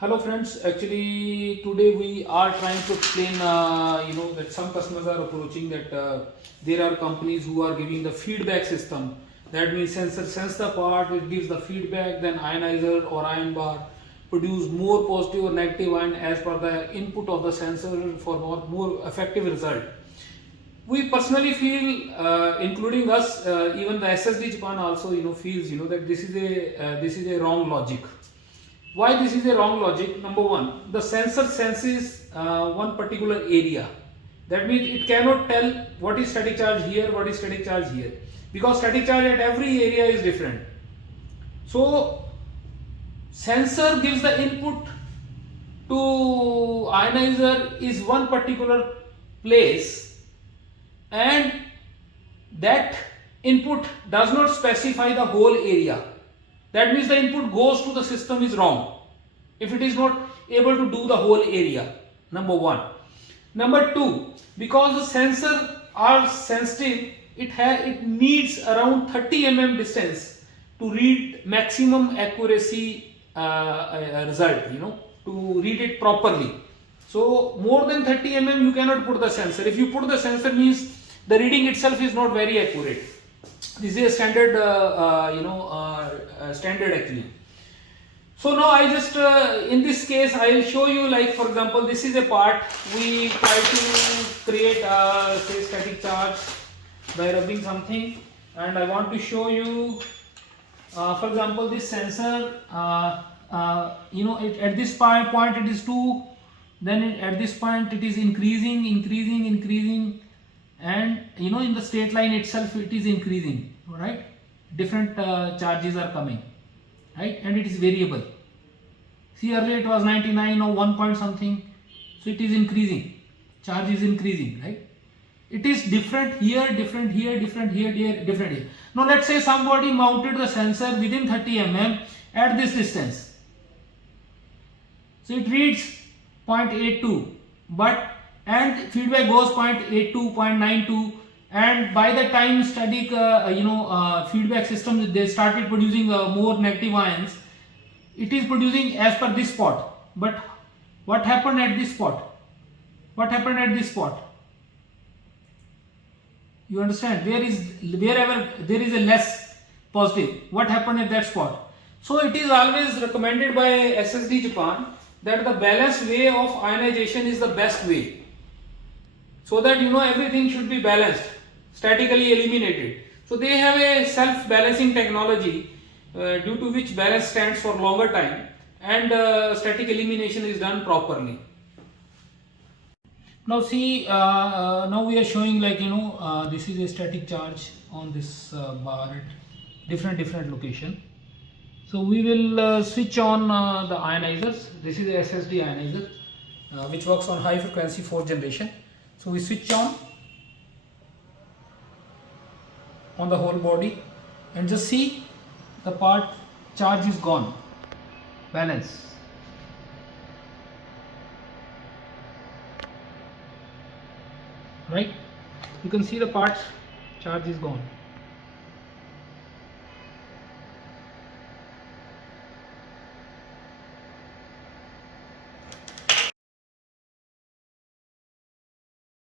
Hello friends, actually today we are trying to explain that some customers are approaching that there are companies who are giving the feedback system. That means sensor sense the part, it gives the feedback, then ionizer or ion bar produce more positive or negative ion as per the input of the sensor for more effective result. We personally feel, including us, even the SSD Japan also feels that this is a wrong logic. Why this is a wrong logic? Number one, the sensor senses one particular area. That means it cannot tell what is static charge here, what is static charge here, because static charge at every area is different. So sensor gives the input to ionizer is one particular place, and that input does not specify the whole area. That means the input goes to the system is wrong if it is not able to do the whole area. Number one. Number two, because the sensor are sensitive, it needs around 30 distance to read maximum accuracy result, to read it properly. So more than 30 you cannot put the sensor. If you put the sensor, means the reading itself is not very accurate. This is a standard standard actually. So now I just in this case I will show you, like for example, this is a part we try to create say static charge by rubbing something, and I want to show you for example this sensor at this point it is 2, then at this point it is increasing, and in the straight line itself it is increasing, right? Different charges are coming, right? And it is variable. See, earlier it was 99 or 1 point something, so it is increasing, charge is increasing, right? It is different here, different here, different here, different here. Now let's say somebody mounted the sensor within 30 at this distance, so it reads 0.82, but and feedback goes 0.82, 0.92, and by the time static feedback system they started producing more negative ions, it is producing as per this spot. But what happened at this spot? What happened at this spot? You understand? Wherever there is a less positive, what happened at that spot? So it is always recommended by SSD Japan that the balanced way of ionization is the best way, so that everything should be balanced, statically eliminated. So they have a self-balancing technology due to which balance stands for longer time, and static elimination is done properly. Now see, now we are showing, like this is a static charge on this bar at different location. So we will switch on the ionizers. This is a SSD ionizer which works on high frequency 4th generation. So we switch on the whole body, and just see the part charge is gone, balance. Right? You can see the parts charge is gone.